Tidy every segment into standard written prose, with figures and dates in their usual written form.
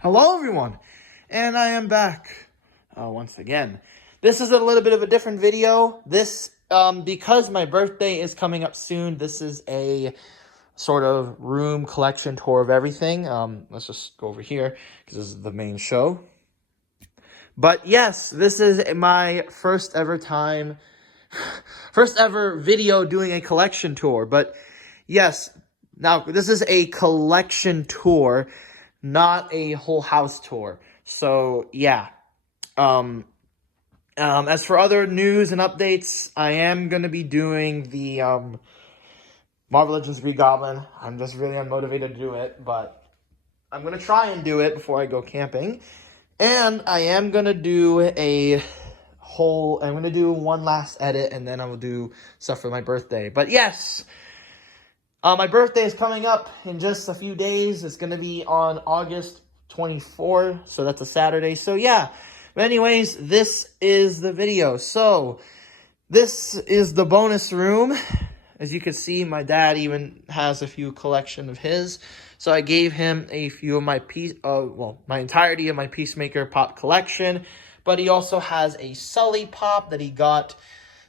Hello everyone, and I am back once again. This is a little bit of a different video. Because my birthday is coming up soon, this is a sort of room collection tour of everything. Let's just go over here, because this is the main show. But yes, this is my first ever video doing a collection tour. But yes, now this is a collection tour, not a whole house tour. So yeah. As for other news and updates, I am gonna be doing the Marvel Legends Green Goblin. I'm just really unmotivated to do it, but I'm gonna try and do it before I go camping. And I am gonna do I'm gonna do one last edit, and then I will do stuff for my birthday. But yes, my birthday is coming up in just a few days. It's gonna be on August 24th, so that's a Saturday. So yeah. But anyways, this is the video. So this is the bonus room. As you can see, my dad even has a few collection of his. So I gave him a few of my my entirety of my Peacemaker pop collection. But he also has a Sully pop that he got.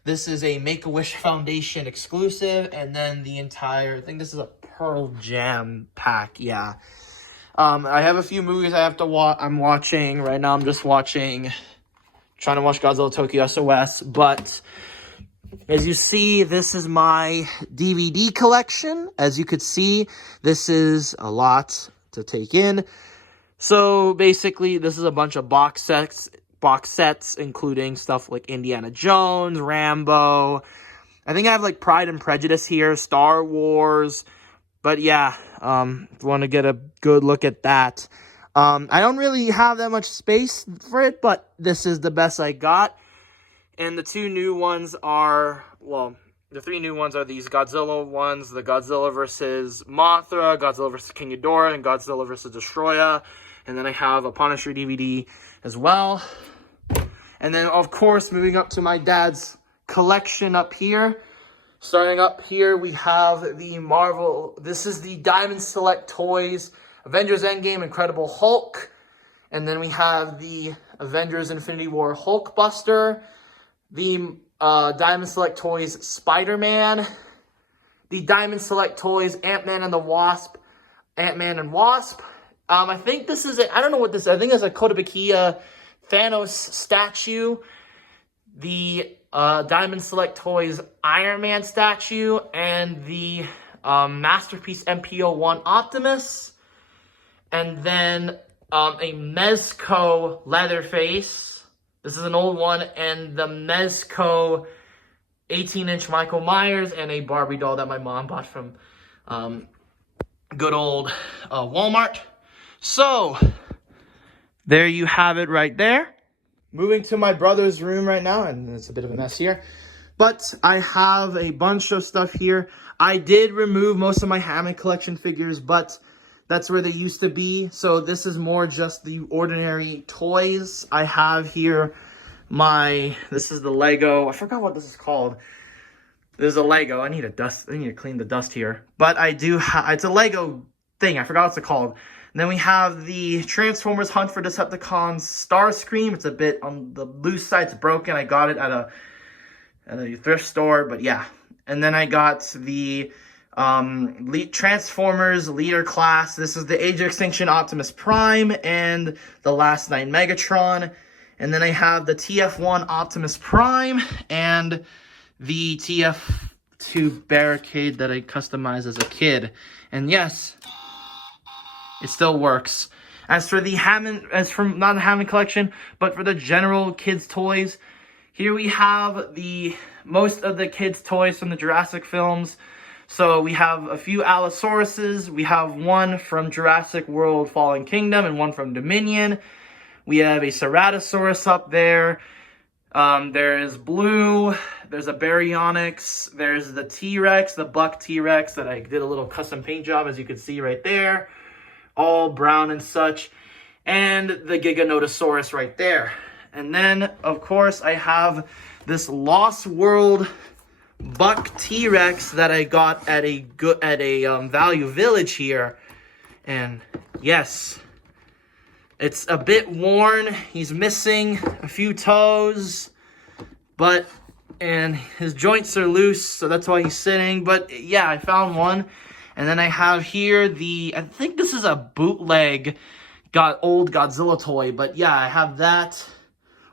This is a Make-A-Wish Foundation exclusive. And then I think this is a Pearl Jam pack, yeah. I have a few movies I have to I'm watching. Right now I'm just trying to watch Godzilla Tokyo SOS. But as you see, this is my DVD collection. As you could see, this is a lot to take in. So basically, this is a bunch of box sets, including stuff like Indiana Jones, Rambo. I think I have like Pride and Prejudice here, Star Wars. But yeah, if you want to get a good look at that. I don't really have that much space for it, but this is the best I got. And the two new ones are, the three new ones are these Godzilla ones, the Godzilla vs. Mothra, Godzilla vs. King Ghidorah, and Godzilla vs. Destoroyah. And then I have a Punisher DVD as well. And then, of course, moving up to my dad's collection up here. Starting up here, we have the this is the Diamond Select Toys, Avengers Endgame, Incredible Hulk. And then we have the Avengers Infinity War Hulkbuster, the Diamond Select Toys Spider-Man, the Diamond Select Toys Ant-Man and Wasp. I think this is I don't know what this is. I think it's a Kotobukiya Thanos statue. The Diamond Select Toys Iron Man statue, and the Masterpiece MP01 Optimus, and then a Mezco Leatherface. This is an old one, and the Mezco 18-inch Michael Myers, and a Barbie doll that my mom bought from good old Walmart. So, there you have it right there. Moving to my brother's room right now, and it's a bit of a mess here. But I have a bunch of stuff here. I did remove most of my Hammond collection figures, but that's where they used to be. So this is more just the ordinary toys. I have here this is the Lego. I forgot what this is called. This is a Lego. I need to clean the dust here. But I do it's a Lego thing. I forgot what it's called. And then we have the Transformers Hunt for Decepticons Starscream. It's a bit on the loose side. It's broken. I got it at a thrift store, but yeah. And then I got the Transformers Leader Class. This is the Age of Extinction Optimus Prime and the Last Knight Megatron. And then I have the TF1 Optimus Prime and the TF2 Barricade that I customized as a kid. And yes, it still works. As for the not the Hammond collection, but for the general kids' toys, here we have most of the kids' toys from the Jurassic films. So we have a few Allosauruses. We have one from Jurassic World Fallen Kingdom and one from Dominion. We have a Ceratosaurus up there. There is Blue. There's a Baryonyx. There's the T-Rex, the Buck T-Rex that I did a little custom paint job, as you can see right there. All brown and such, and the Giganotosaurus right there. And then, of course, I have this Lost World Buck T-Rex that I got at a Value Village here. And yes, It's a bit worn. He's missing a few toes, and his joints are loose, so that's why he's sitting. But yeah, I found one. And then I have here I think this is a bootleg old Godzilla toy, but yeah, I have that.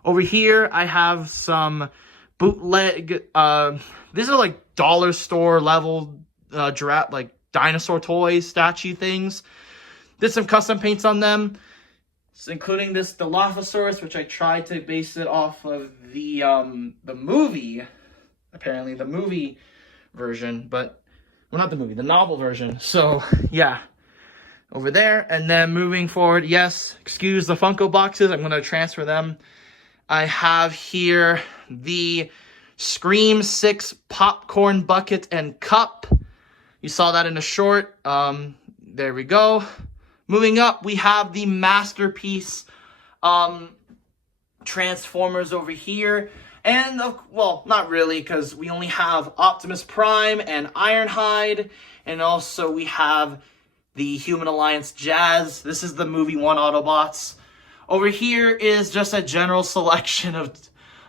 Over here, I have some bootleg, these are like dollar store level, like dinosaur toys, statue things. Did some custom paints on them, including this Dilophosaurus, which I tried to base it off of the movie, apparently the movie version, but, well, not the movie, the novel version. So, yeah, over there. And then moving forward, yes, excuse the Funko boxes, I'm going to transfer them. I have here the Scream 6 popcorn bucket and cup. You saw that in a short. There we go. Moving up, we have the Masterpiece Transformers over here. And, well, not really, because we only have Optimus Prime and Ironhide. And also we have the Human Alliance Jazz. This is the movie 1 Autobots. Over here is just a general selection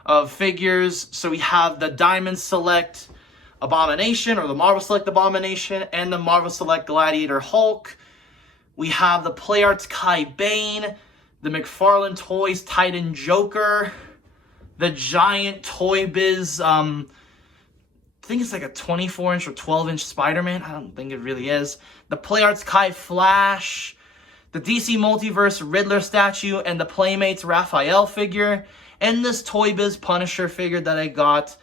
of figures. So we have the Diamond Select Abomination, or the Marvel Select Abomination, and the Marvel Select Gladiator Hulk. We have the PlayArts Kai Bane, the McFarlane Toys Titan Joker, the giant Toy Biz, I think it's like a 24-inch or 12-inch Spider-Man. I don't think it really is. The PlayArts Kai Flash, the DC Multiverse Riddler statue, and the Playmates Raphael figure, and this Toy Biz Punisher figure that I got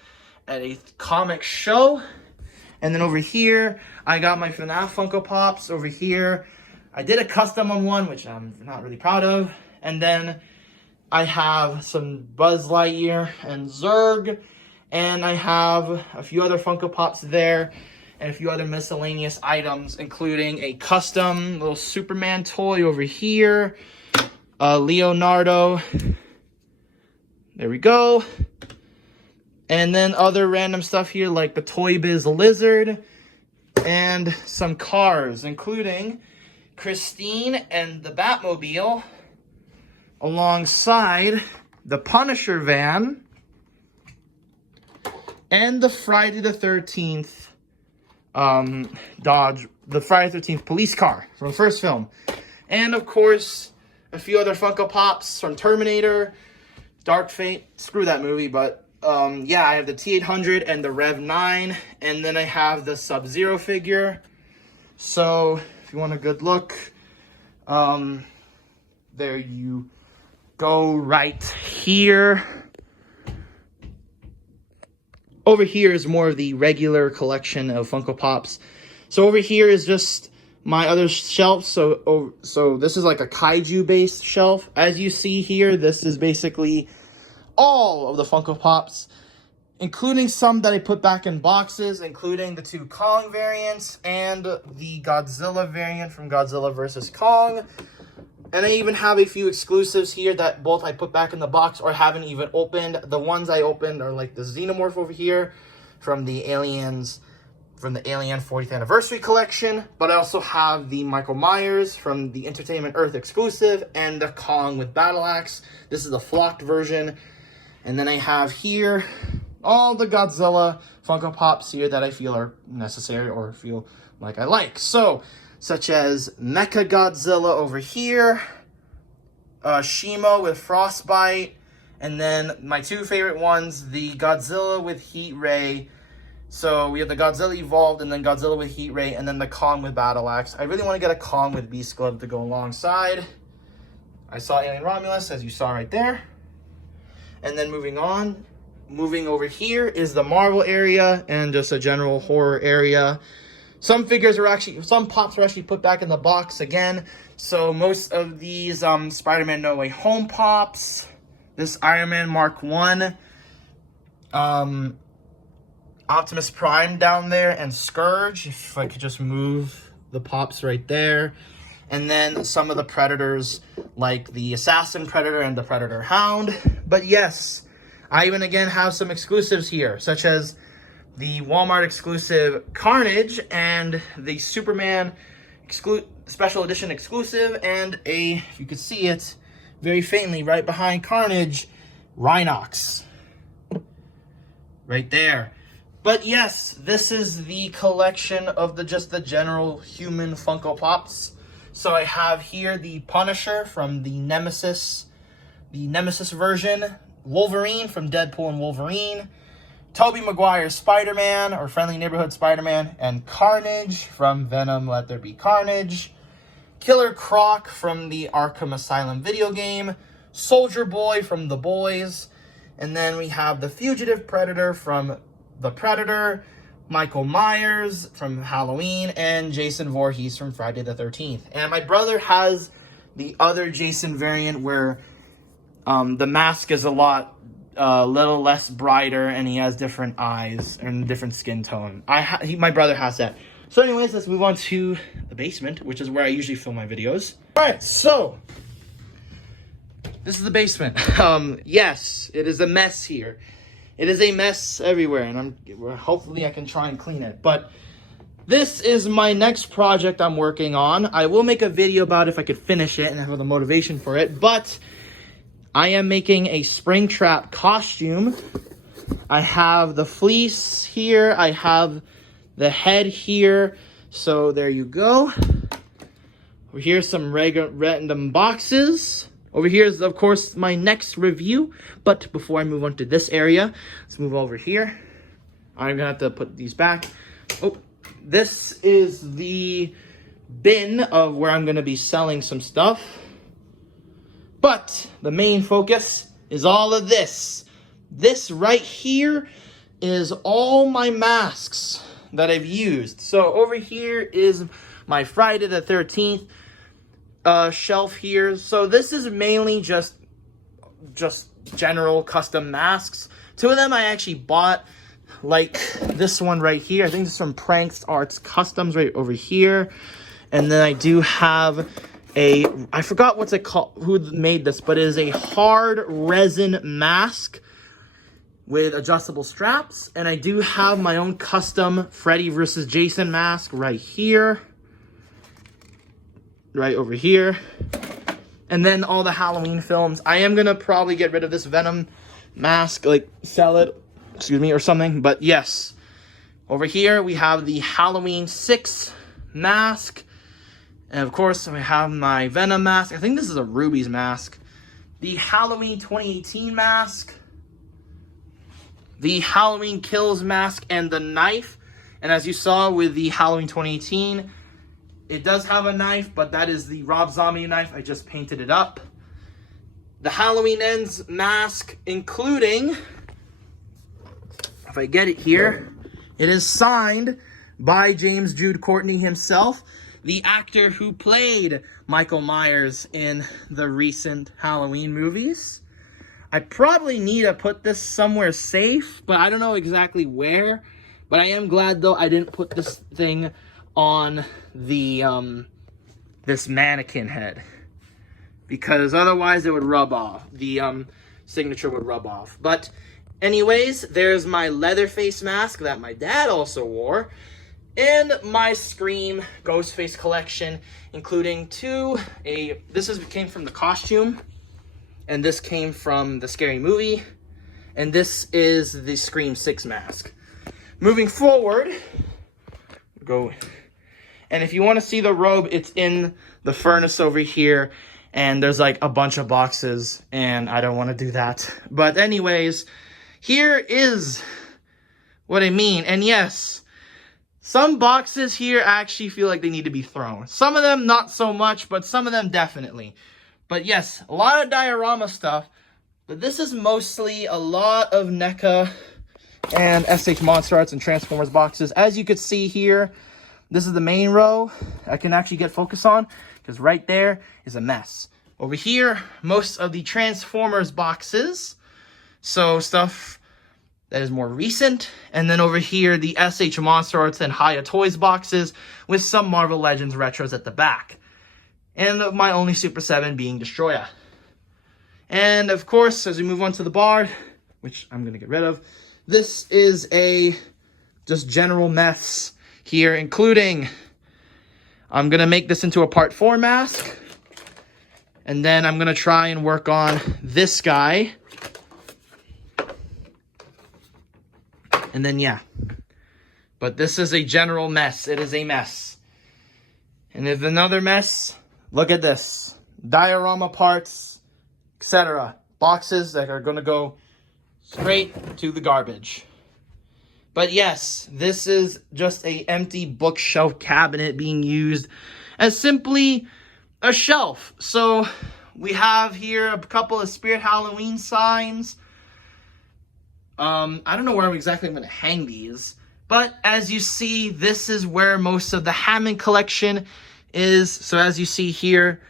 at a comic show. And then over here, I got my FNAF Funko Pops. Over here, I did a custom on one, which I'm not really proud of. And then I have some Buzz Lightyear and Zurg. And I have a few other Funko Pops there, and a few other miscellaneous items, including a custom little Superman toy over here. Leonardo. There we go. And then other random stuff here, like the Toy Biz Lizard. And some cars, including Christine and the Batmobile, alongside the Punisher van, and the Friday the 13th Dodge, the Friday the 13th police car from the first film. And of course, a few other Funko Pops from Terminator, Dark Fate, screw that movie, but yeah, I have the T-800 and the Rev 9, and then I have the Sub-Zero figure. So, if you want a good look, there you go right here. Over here is more of the regular collection of Funko Pops. So over here is just my other shelf. So this is like a kaiju-based shelf. As you see here, this is basically all of the Funko Pops, including some that I put back in boxes, including the 2 Kong variants and the Godzilla variant from Godzilla vs. Kong. And I even have a few exclusives here that both I put back in the box or haven't even opened. The ones I opened are like the Xenomorph over here from the Alien 40th Anniversary Collection. But I also have the Michael Myers from the Entertainment Earth exclusive and the Kong with Battle Axe. This is the flocked version. And then I have here all the Godzilla Funko Pops here that I feel are necessary or feel like I like. So, such as Mecha Godzilla over here, Shimo with Frostbite, and then my 2 favorite ones, the Godzilla with Heat Ray. So we have the Godzilla Evolved, and then Godzilla with Heat Ray, and then the Kong with Battle Axe. I really want to get a Kong with Beast Glove to go alongside. I saw Alien Romulus, as you saw right there. And then moving over here is the Marvel area, and just a general horror area. Some pops are actually put back in the box again. So most of these Spider-Man No Way Home pops, this Iron Man Mark 1, Optimus Prime down there, and Scourge, if I could just move the pops right there. And then some of the Predators, like the Assassin Predator and the Predator Hound. But yes, I even again have some exclusives here, such as the Walmart exclusive Carnage and the Superman special edition exclusive, and if you could see it, very faintly, right behind Carnage, Rhinox. Right there. But yes, this is the collection of the general human Funko Pops. So I have here the Punisher from the Nemesis version, Wolverine from Deadpool and Wolverine, Tobey Maguire's Spider-Man, or Friendly Neighborhood Spider-Man, and Carnage from Venom Let There Be Carnage, Killer Croc from the Arkham Asylum video game, Soldier Boy from The Boys, and then we have the Fugitive Predator from The Predator, Michael Myers from Halloween, and Jason Voorhees from Friday the 13th. And my brother has the other Jason variant where the mask is a little less brighter, and he has different eyes and different skin tone. My brother has that. So anyways, let's move on to the basement, which is where I usually film my videos. All right, so this is the basement. Yes, it is a mess here. It is a mess everywhere, and hopefully I can try and clean it. But this is my next project I'm working on. I will make a video about if I could finish it and have the motivation for it. But I am making a Springtrap costume. I have the fleece here. I have the head here. So there you go. Over here, some random boxes. Over here is, of course, my next review. But before I move on to this area, let's move over here. I'm going to have to put these back. Oh, this is the bin of where I'm going to be selling some stuff. But the main focus is all of this. This right here is all my masks that I've used. So over here is my Friday the 13th shelf here. So this is mainly just general custom masks. Two of them I actually bought, like this one right here. I think this is from Pranks Arts Customs right over here. And then I do have I forgot what's it called, who made this, but it is a hard resin mask with adjustable straps. And I do have my own custom Freddy vs. Jason mask right here. Right over here. And then all the Halloween films. I am going to probably get rid of this Venom mask, like sell it, or something. But yes, over here we have the Halloween 6 mask. And of course, I have my Venom mask. I think this is a Ruby's mask. The Halloween 2018 mask. The Halloween Kills mask and the knife. And as you saw with the Halloween 2018, it does have a knife, but that is the Rob Zombie knife. I just painted it up. The Halloween Ends mask, including, if I get it here, it is signed by James Jude Courtney himself, the actor who played Michael Myers in the recent Halloween movies. I probably need to put this somewhere safe, but I don't know exactly where. But I am glad, though, I didn't put this thing on the this mannequin head, because otherwise it would rub off. The signature would rub off. But anyways, there's my Leatherface mask that my dad also wore. And my Scream Ghostface collection, including this came from the costume, and this came from the Scary Movie, and this is the Scream 6 mask. Moving forward, and if you want to see the robe, it's in the furnace over here, and there's like a bunch of boxes, and I don't want to do that. But anyways, here is what I mean, and yes, some boxes here actually feel like they need to be thrown. Some of them not so much, but some of them definitely. But yes, a lot of diorama stuff. But this is mostly a lot of NECA and SH Monster Arts and Transformers boxes. As you could see here, this is the main row I can actually get focus on, because right there is a mess. Over here, most of the Transformers boxes. So stuff that is more recent. And then over here, the SH Monster Arts and Hiya Toys boxes with some Marvel Legends retros at the back. And my only Super 7 being Destroyer. And of course, as we move on to the bar, which I'm going to get rid of, this is a just general mess here, including, I'm going to make this into a Part 4 mask. And then I'm going to try and work on this guy. And then, yeah. But this is a general mess. It is a mess. And if another mess, look at this. Diorama parts, etc. Boxes that are going to go straight to the garbage. But yes, this is just a empty bookshelf cabinet being used as simply a shelf. So we have here a couple of Spirit Halloween signs. I don't know where exactly I'm going to hang these. But as you see, this is where most of the Hammond collection is. So as you see here,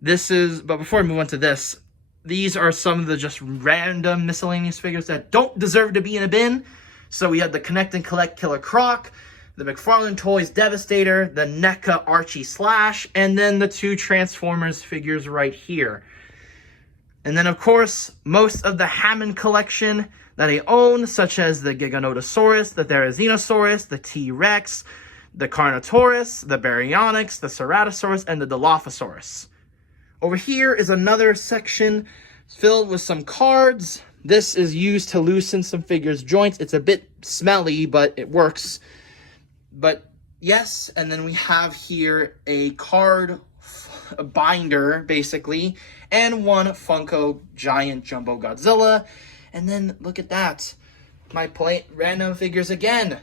this is, but before I move on to this, these are some of the just random miscellaneous figures that don't deserve to be in a bin. So we have the Connect and Collect Killer Croc, the McFarlane Toys Devastator, the NECA Archie Slash, and then the 2 Transformers figures right here. And then, of course, most of the Hammond collection that I own, such as the Giganotosaurus, the Therizinosaurus, the T-Rex, the Carnotaurus, the Baryonyx, the Ceratosaurus, and the Dilophosaurus. Over here is another section filled with some cards. This is used to loosen some figures' joints. It's a bit smelly, but it works. But yes, and then we have here a card binder, basically, and one Funko Giant Jumbo Godzilla. And then look at that, my random figures again.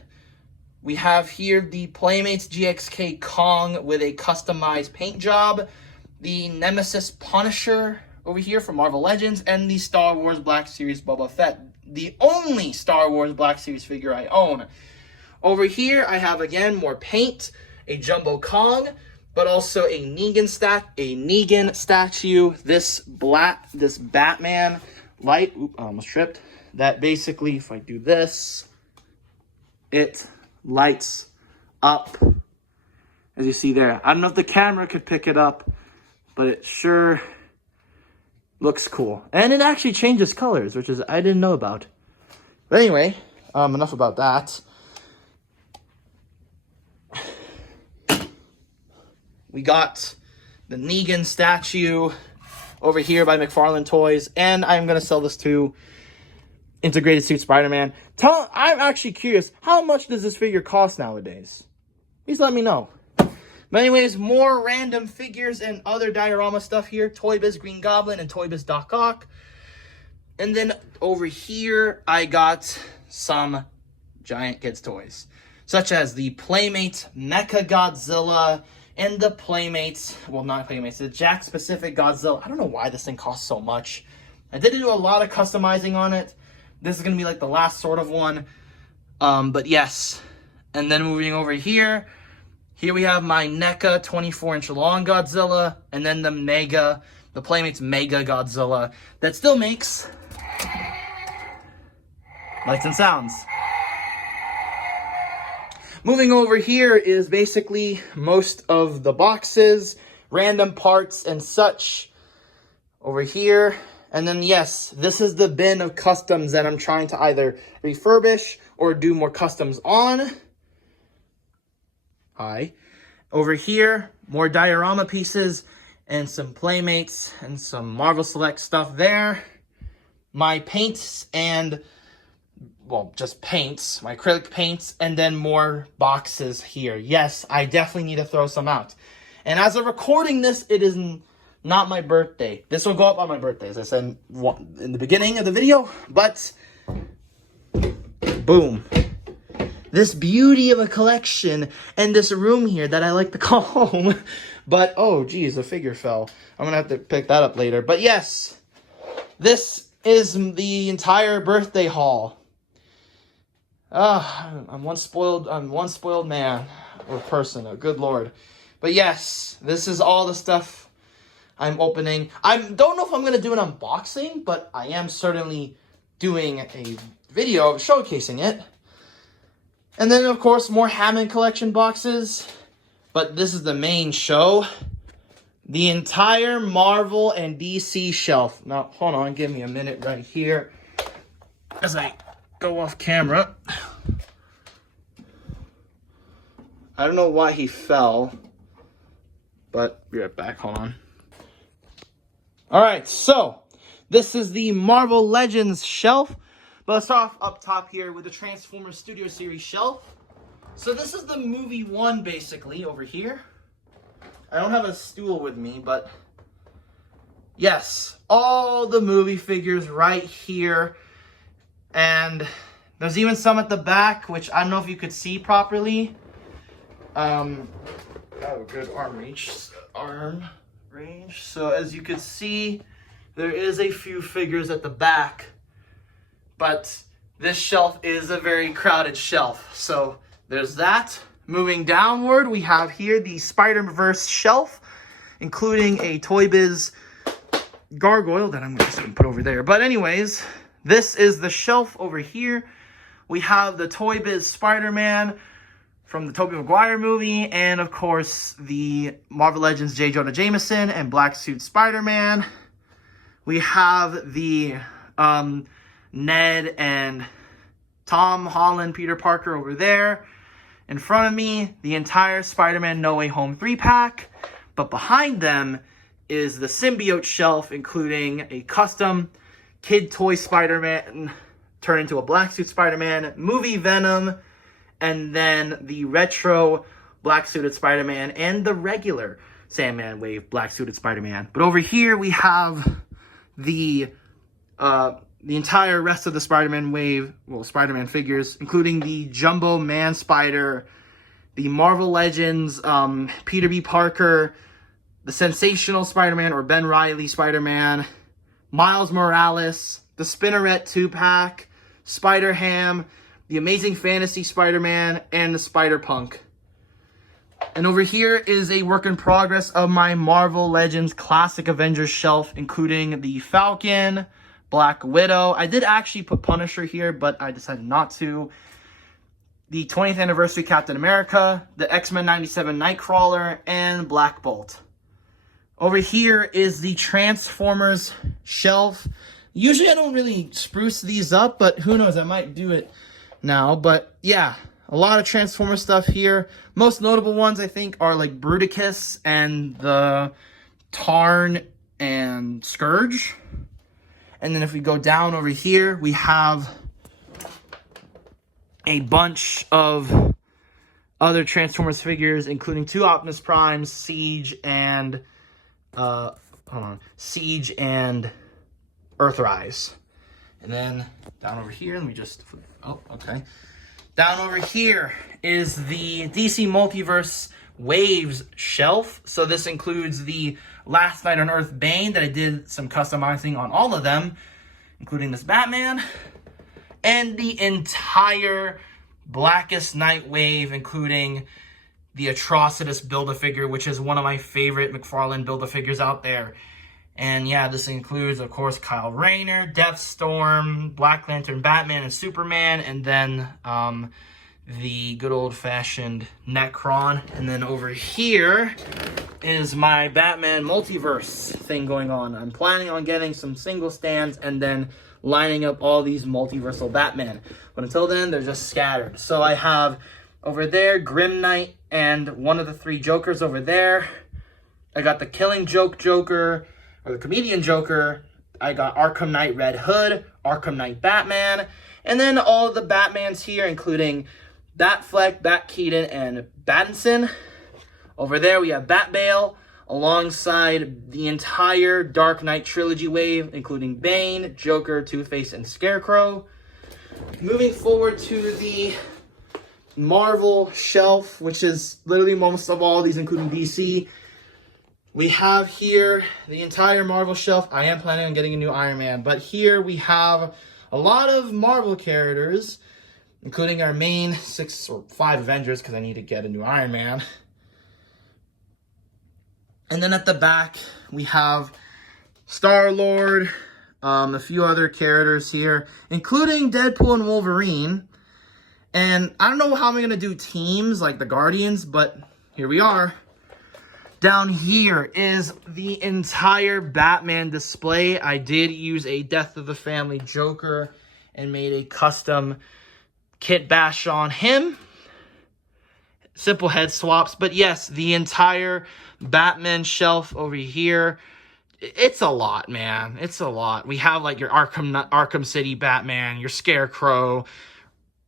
We have here the Playmates GXK Kong with a customized paint job, the Nemesis Punisher over here from Marvel Legends, and the Star Wars Black Series Boba Fett, the only Star Wars Black Series figure I own. Over here, I have, again, more paint, a Jumbo Kong, but also a Negan statue, this Batman light, I almost tripped, that basically, if I do this, it lights up, as you see there. I don't know if the camera could pick it up, but it sure looks cool. And it actually changes colors, which is I didn't know about. But anyway, enough about that. We got the Negan statue over here by McFarlane Toys, and I'm going to sell this to Integrated Suit Spider-Man. I'm actually curious, how much does this figure cost nowadays? Please let me know. But anyways, more random figures and other diorama stuff here. Toy Biz Green Goblin and Toy Biz Doc Ock. And then over here, I got some giant kids toys, such as the Playmates Mecha Godzilla and the Playmates, well, not Playmates, the Jakks Pacific Godzilla. I don't know why this thing costs so much. I did do a lot of customizing on it. This is going to be like the last sort of one. But yes. And then moving over here, here we have my NECA 24-inch long Godzilla, and then the Playmates Mega Godzilla that still makes lights and sounds. Moving over here is basically most of the boxes, random parts and such over here. And then yes, this is the bin of customs that I'm trying to either refurbish or do more customs on. Hi. Over here, more diorama pieces and some Playmates and some Marvel Select stuff there. My paints and, well, just paints, my acrylic paints, and then more boxes here. Yes, I definitely need to throw some out. And as of recording this, it is not my birthday. This will go up on my birthday, as I said in the beginning of the video, but boom. This beauty of a collection and this room here that I like to call home. But, oh, geez, the figure fell. I'm going to have to pick that up later. But, yes, this is the entire birthday haul. I'm one spoiled man or person. Oh, good Lord. But, yes, this is all the stuff I'm opening. I don't know if I'm going to do an unboxing, but I am certainly doing a video showcasing it. And then, of course, more Hammond collection boxes. But this is the main show. The entire Marvel and DC shelf. Now, hold on. Give me a minute right here as I go off camera. I don't know why he fell. But be right back. Hold on. All right, so this is the Marvel Legends shelf. But let's start off up top here with the Transformers Studio Series shelf. So this is the movie one, basically, over here. I don't have a stool with me, but yes, all the movie figures right here. And there's even some at the back, which I don't know if you could see properly. Oh, good arm range. So as you can see, there is a few figures at the back, but this shelf is a very crowded shelf. So there's that. Moving downward, we have here the Spider-Verse shelf, including a Toy Biz gargoyle that I'm just going to put over there. But anyways, this is the shelf over here. We have the Toy Biz Spider-Man from the Tobey Maguire movie, and of course the Marvel Legends J. Jonah Jameson and Black Suit Spider-Man. We have the Ned and Tom Holland Peter Parker over there. In front of me, the entire Spider-Man No Way Home 3-pack. But behind them is the symbiote shelf, including a custom Kid Toy Spider-Man turned into a Black Suit Spider-Man, movie Venom, and then the retro Black Suited Spider-Man and the regular Sandman Wave Black Suited Spider-Man. But over here we have the entire rest of the Spider-Man wave, well, Spider-Man figures, including the Jumbo Man Spider, the Marvel Legends Peter B. Parker, the Sensational Spider-Man or Ben Reilly Spider-Man, Miles Morales, the Spinneret 2-pack, Spider-Ham, the Amazing Fantasy Spider-Man, and the Spider-Punk. And over here is a work in progress of my Marvel Legends Classic Avengers shelf, including the Falcon, Black Widow. I did actually put Punisher here, but I decided not to. The 20th Anniversary Captain America, the X-Men 97 Nightcrawler, and Black Bolt. Over here is the Transformers shelf. Usually I don't really spruce these up, but who knows, I might do it now. But yeah, a lot of Transformers stuff here. Most notable ones, I think, are like Bruticus and the Tarn and Scourge. And then if we go down over here, we have a bunch of other Transformers figures, including two Optimus Primes, Siege and Siege and Earthrise. And then down over here, let me just flip. Oh, okay. Down over here is the DC Multiverse Waves shelf. So this includes the Last Night on Earth Bane that I did some customizing on all of them, including this Batman, and the entire Blackest Night wave, including the Atrocitus Build-A-Figure, which is one of my favorite McFarlane Build-A-Figures out there. And yeah, this includes, of course, Kyle Rayner, Deathstorm, Black Lantern, Batman, and Superman, and then the good old-fashioned Necron. And then over here is my Batman multiverse thing going on. I'm planning on getting some single stands and then lining up all these multiversal Batman. But until then, they're just scattered. So I have over there Grim Knight and one of the three Jokers over there. I got the Killing Joke Joker, or the Comedian Joker. I got Arkham Knight Red Hood, Arkham Knight Batman, and then all of the Batmans here, including Batfleck, Bat Keaton, and Battinson. Over there we have Batbale, alongside the entire Dark Knight trilogy wave, including Bane, Joker, Two-Face, and Scarecrow. Moving forward to the Marvel shelf, which is literally most of all these, including DC. We have here the entire Marvel shelf. I am planning on getting a new Iron Man, but here we have a lot of Marvel characters, including our main 6 or 5 Avengers, because I need to get a new Iron Man. And then at the back, we have Star-Lord, a few other characters here, including Deadpool and Wolverine. And I don't know how I'm going to do teams like the Guardians, but here we are. Down here is the entire Batman display. I did use a Death of the Family Joker and made a custom kit bash on him. Simple head swaps. But yes, the entire Batman shelf over here. it's a lot, man. It's a lot. We have like your Arkham City Batman, your Scarecrow,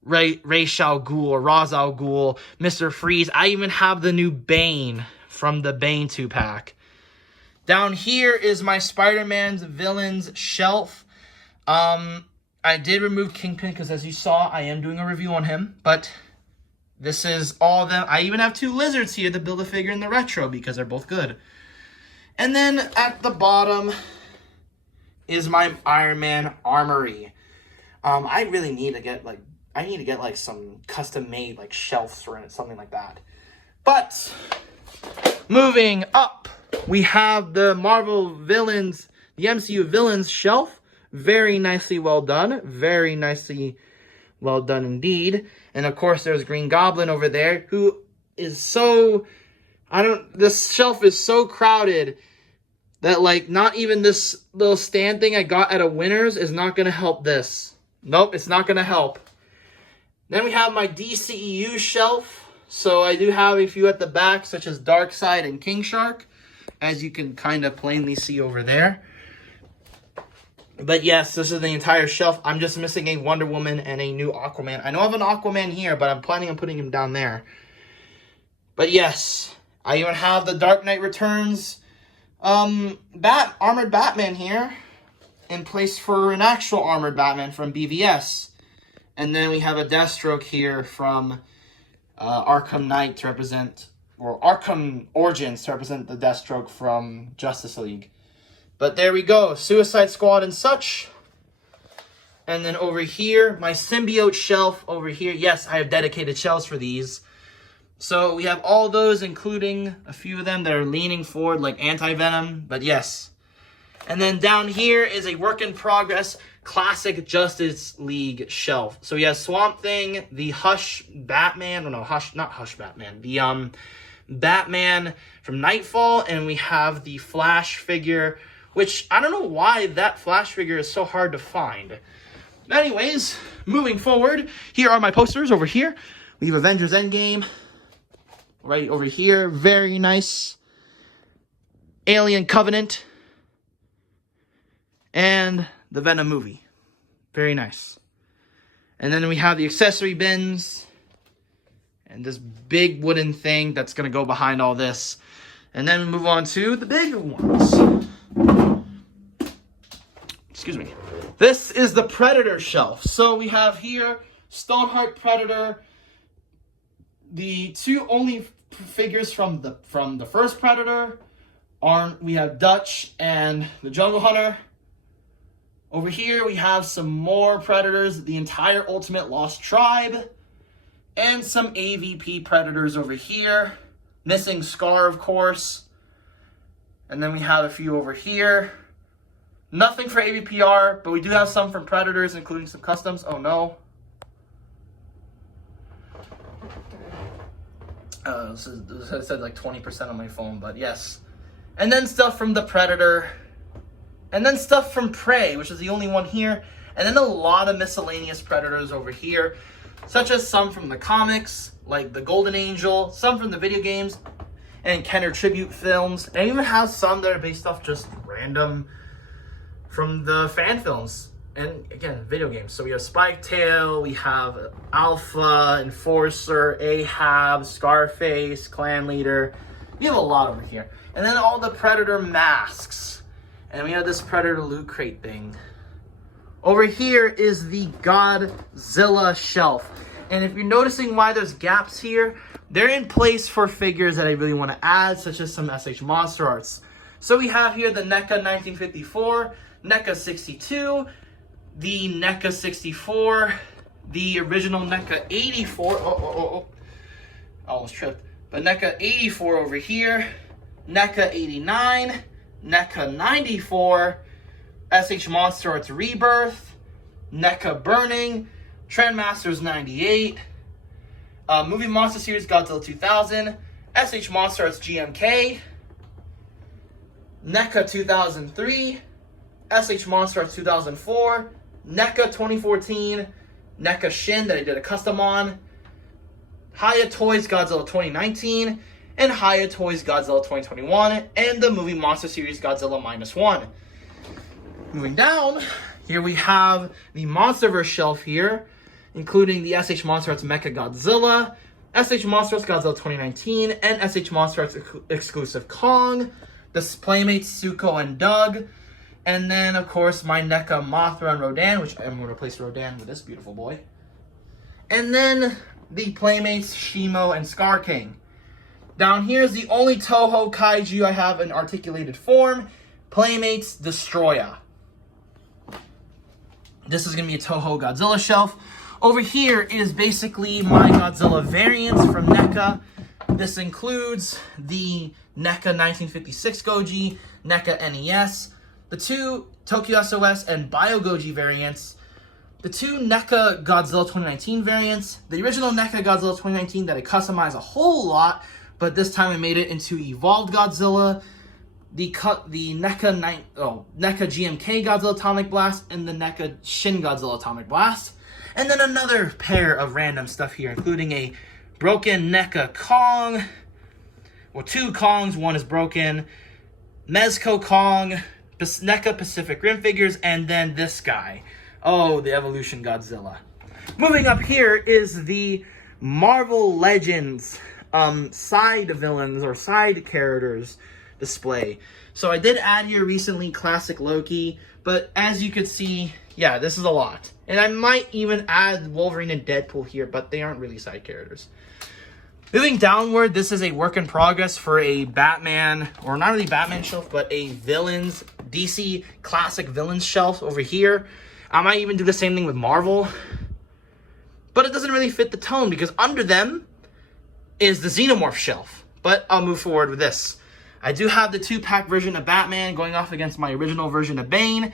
Ra's al Ghul or Ra's al Ghul, Mr. Freeze. I even have the new Bane from the Bane 2-pack. Down here is my Spider-Man's villains shelf. I did remove Kingpin because, as you saw, I am doing a review on him. But this is all of them. I even have 2 lizards here to build a figure in the retro because they're both good. And then at the bottom is my Iron Man armory. I really need to get like some custom made like shelves for it, something like that. But moving up, we have the Marvel villains, the MCU villains shelf. Very nicely well done. Very nicely well done indeed. And of course, there's Green Goblin over there, who is so... this shelf is so crowded that, like, not even this little stand thing I got at a Winners is not going to help this. Nope, it's not going to help. Then we have my DCEU shelf. So I do have a few at the back, such as Darkseid and King Shark, as you can kind of plainly see over there. But yes, this is the entire shelf. I'm just missing a Wonder Woman and a new Aquaman. I know I have an Aquaman here, but I'm planning on putting him down there. But yes, I even have the Dark Knight Returns armored Batman here in place for an actual armored Batman from BVS. And then we have a Deathstroke here from Arkham Knight to represent, or Arkham Origins to represent the Deathstroke from Justice League. But there we go, Suicide Squad and such. And then over here, my symbiote shelf over here. Yes, I have dedicated shelves for these. So we have all those, including a few of them that are leaning forward like Anti-Venom, but yes. And then down here is a work in progress classic Justice League shelf. So we have Swamp Thing, the Hush Batman, not Hush Batman, the Batman from Nightfall, and we have the Flash figure, which I don't know why that Flash figure is so hard to find. But anyways, moving forward, here are my posters over here. We have Avengers Endgame right over here. Very nice. Alien Covenant. And the Venom movie. Very nice. And then we have the accessory bins. And this big wooden thing that's going to go behind all this. And then we move on to the bigger ones. Excuse me. This is the Predator shelf. So we have here Stoneheart Predator. The 2 only figures from the first Predator are, we have Dutch and the Jungle Hunter. Over here we have some more Predators, the entire Ultimate Lost Tribe, and some AVP Predators over here. Missing Scar, of course. And then we have a few over here. Nothing for AVPR, but we do have some from Predators, including some customs. Oh no. It said like 20% on my phone, but yes. And then stuff from the Predator. And then stuff from Prey, which is the only one here. And then a lot of miscellaneous Predators over here, such as some from the comics, like the Golden Angel, some from the video games, and Kenner tribute films. And even have some that are based off just random from the fan films. And again, video games. So we have Spike Tail, we have Alpha, Enforcer, Ahab, Scarface, Clan Leader. We have a lot over here. And then all the Predator masks. And we have this Predator loot crate thing. Over here is the Godzilla shelf. And if you're noticing why there's gaps here, they're in place for figures that I really want to add, such as some SH Monster Arts. So we have here the NECA 1954, NECA 62, the NECA 64, the original NECA 84, I almost tripped, but NECA 84 over here, NECA 89, NECA 94, SH Monster Arts Rebirth, NECA Burning, Trendmasters 98, Movie Monster Series Godzilla 2000, SH Monster Arts GMK, NECA 2003, SH Monster Arts 2004, NECA 2014, NECA Shin that I did a custom on, Hiya Toys Godzilla 2019, and Hiya Toys Godzilla 2021, and the movie Monster Series Godzilla -1. Moving down, here we have the MonsterVerse shelf here, including the SH Monster Arts Mecha Godzilla, SH Monster Arts Godzilla 2019, and SH Monster Arts exclusive Kong, the Playmates Suko and Doug, and then, of course, my NECA Mothra and Rodan, which I'm going to replace Rodan with this beautiful boy. And then the Playmates Shimo and Scar King. Down here is the only Toho Kaiju I have in articulated form, Playmates Destroya. This is going to be a Toho Godzilla shelf. Over here is basically my Godzilla variants from NECA. This includes the NECA 1956 Goji, NECA NES, the two Tokyo SOS and Bio Goji variants, the two NECA Godzilla 2019 variants, the original NECA Godzilla 2019 that I customized a whole lot, but this time I made it into Evolved Godzilla, the NECA GMK Godzilla Atomic Blast, and the NECA Shin Godzilla Atomic Blast. And then another pair of random stuff here, including a broken NECA Kong, well, two Kongs, one is broken, Mezco Kong, NECA Pacific Rim figures, and then this guy. Oh, the Evolution Godzilla. Moving up here is the Marvel Legends side villains or side characters display. So I did add here recently Classic Loki, but as you can see, yeah, this is a lot. And I might even add Wolverine and Deadpool here, but they aren't really side characters. Moving downward, this is a work in progress for a Batman, or not really Batman shelf, but a villains, DC classic villains shelf over here. I might even do the same thing with Marvel, but it doesn't really fit the tone because under them is the Xenomorph shelf. But I'll move forward with this. I do have the 2-pack version of Batman going off against my original version of Bane,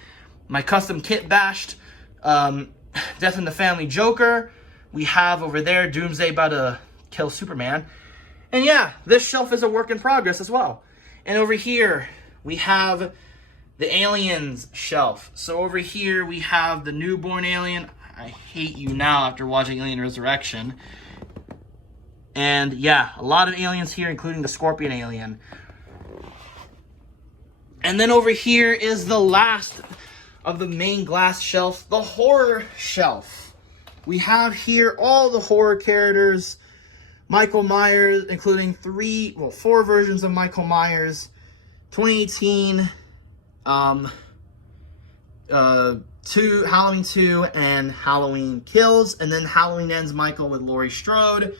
my custom kit bashed Death in the Family Joker. We have over there Doomsday about to kill Superman. And yeah, this shelf is a work in progress as well. And over here, we have the Aliens shelf. So over here, we have the newborn alien. I hate you now after watching Alien Resurrection. And yeah, a lot of aliens here, including the Scorpion alien. And then over here is the last of the main glass shelf, the horror shelf. We have here all the horror characters. Michael Myers, including 4 versions of Michael Myers. 2018, Halloween 2, and Halloween Kills. And then Halloween Ends Michael with Laurie Strode.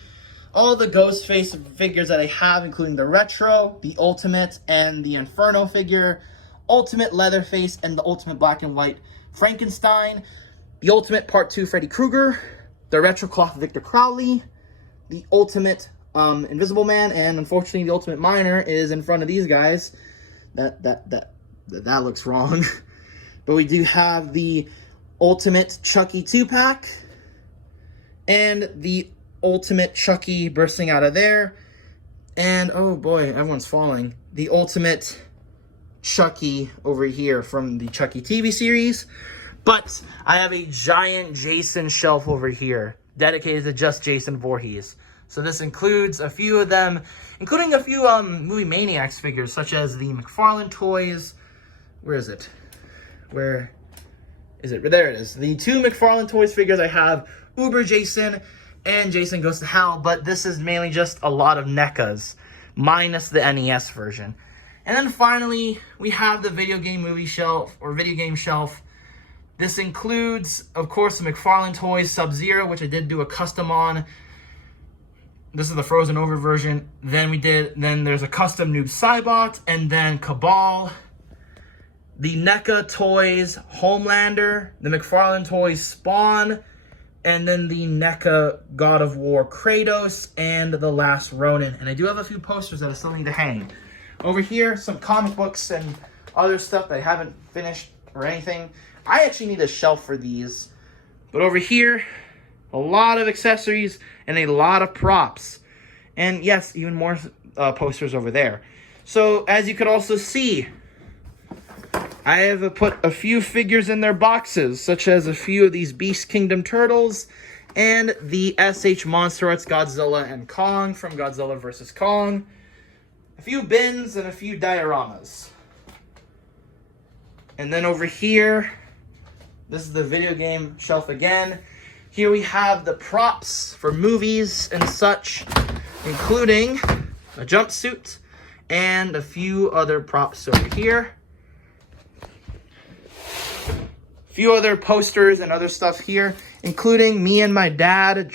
All the Ghostface figures that I have, including the Retro, the Ultimate, and the Inferno figure, Ultimate Leatherface, and the Ultimate Black and White Frankenstein, the Ultimate Part 2 Freddy Krueger, the Retro Cloth Victor Crowley, the Ultimate Invisible Man, and unfortunately the Ultimate Miner is in front of these guys. That looks wrong. But we do have the Ultimate Chucky 2-pack, and the Ultimate Chucky bursting out of there. And, oh boy, everyone's falling. The Ultimate Chucky over here from the Chucky TV series. But I have a giant Jason shelf over here, dedicated to just Jason Voorhees. So this includes a few of them, including a few Movie Maniacs figures, such as the McFarlane toys. Where is it? Where is it? There it is. The 2 McFarlane Toys figures I have, Uber Jason and Jason Goes to Hell, but this is mainly just a lot of NECAs, minus the NES version. And then finally, we have the video game movie shelf, or video game shelf. This includes, of course, the McFarlane Toys Sub-Zero, which I did do a custom on. This is the Frozen Over version. Then there's a custom Noob Saibot, and then Cabal, the NECA Toys Homelander, the McFarlane Toys Spawn, and then the NECA God of War Kratos, and The Last Ronin. And I do have a few posters that I still need to hang. Over here, some comic books and other stuff that I haven't finished or anything. I actually need a shelf for these. But over here, a lot of accessories and a lot of props. And yes, even more posters over there. So, as you could also see, I have put a few figures in their boxes, such as a few of these Beast Kingdom Turtles, and the SH Monster Arts Godzilla and Kong from Godzilla vs. Kong. a few bins and a few dioramas. And then over here, this is the video game shelf again. Here we have the props for movies and such, including a jumpsuit and a few other props over here. A few other posters and other stuff here, including me and my dad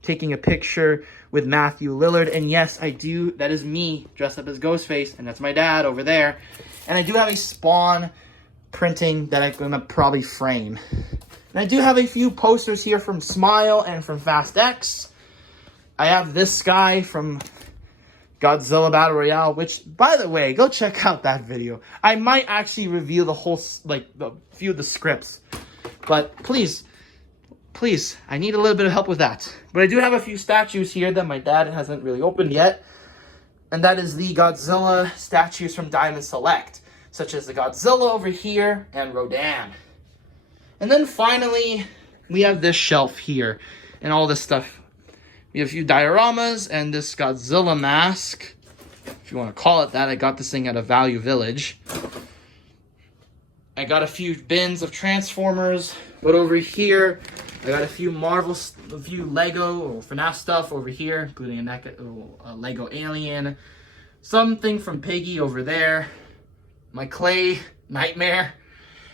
taking a picture with Matthew Lillard. And yes, I do, that is me dressed up as Ghostface, and that's my dad over there. And I do have a Spawn printing that I'm gonna probably frame. And I do have a few posters here from Smile and from Fast X. I have this guy from Godzilla Battle Royale, which, by the way, go check out that video. I might actually reveal the whole, like, a few of the scripts. But please, I need a little bit of help with that. But I do have a few statues here that my dad hasn't really opened yet. And that is the Godzilla statues from Diamond Select, such as the Godzilla over here and Rodan. And then finally, we have this shelf here and all this stuff. We have a few dioramas and this Godzilla mask, if you want to call it that. I got this thing at a Value Village. I got a few bins of Transformers, but over here, I got a few Lego or FNAF stuff over here, including a Lego Alien, something from Piggy over there, my clay Nightmare,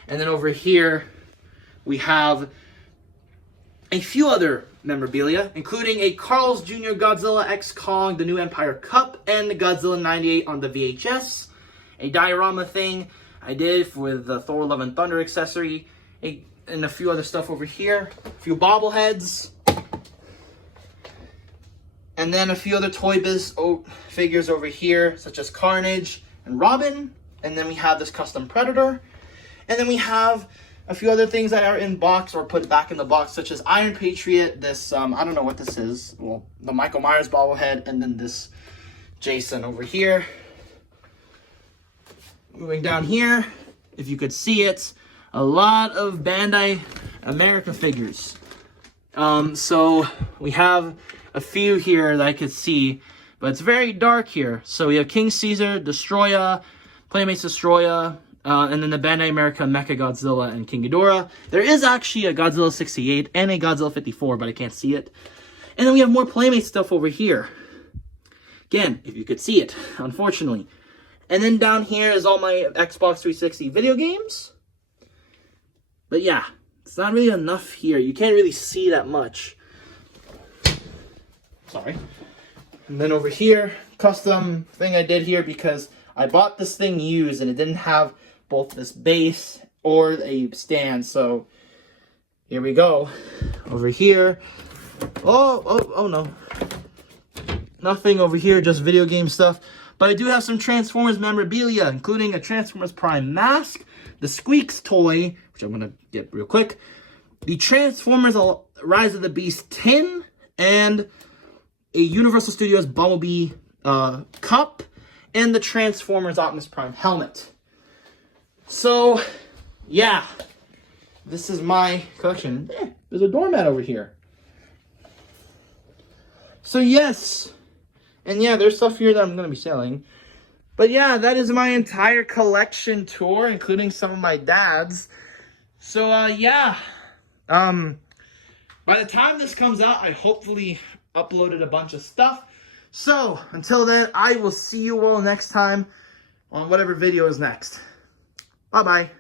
and then over here, we have a few other memorabilia, including a Carl's Jr. Godzilla X Kong, the new Empire Cup, and the Godzilla 98 on the VHS. A diorama thing I did with the Thor Love and Thunder accessory, and a few other stuff over here. A few bobbleheads. And then a few other Toy Biz figures over here, such as Carnage and Robin. And then we have this custom Predator. And then we have a few other things that are in box or put back in the box, such as Iron Patriot, this, I don't know what this is, well, the Michael Myers bobblehead, and then this Jason over here. Moving down here, if you could see it, a lot of Bandai America figures. So we have a few here that I could see, but it's very dark here. So we have King Caesar, Destroya, Playmates Destroya, and then the Bandai America Mecha Godzilla and King Ghidorah. There is actually a Godzilla 68 and a Godzilla 54, but I can't see it. And then we have more Playmate stuff over here. Again, if you could see it, unfortunately. And then down here is all my Xbox 360 video games. But yeah, it's not really enough here. You can't really see that much. Sorry. And then over here, custom thing I did here because I bought this thing used and it didn't have both this base or a stand. So here we go. Over here. Oh no. Nothing over here, just video game stuff. But I do have some Transformers memorabilia, including a Transformers Prime mask, the Squeaks toy, which I'm going to get real quick, the Transformers Rise of the Beast tin, and a Universal Studios Bumblebee cup, and the Transformers Optimus Prime helmet. So, yeah, this is my collection. There's a doormat over here. So, yes. And yeah, there's stuff here that I'm going to be selling. But yeah, that is my entire collection tour, including some of my dad's. So, yeah. By the time this comes out, I hopefully uploaded a bunch of stuff. So, until then, I will see you all next time on whatever video is next. Bye-bye.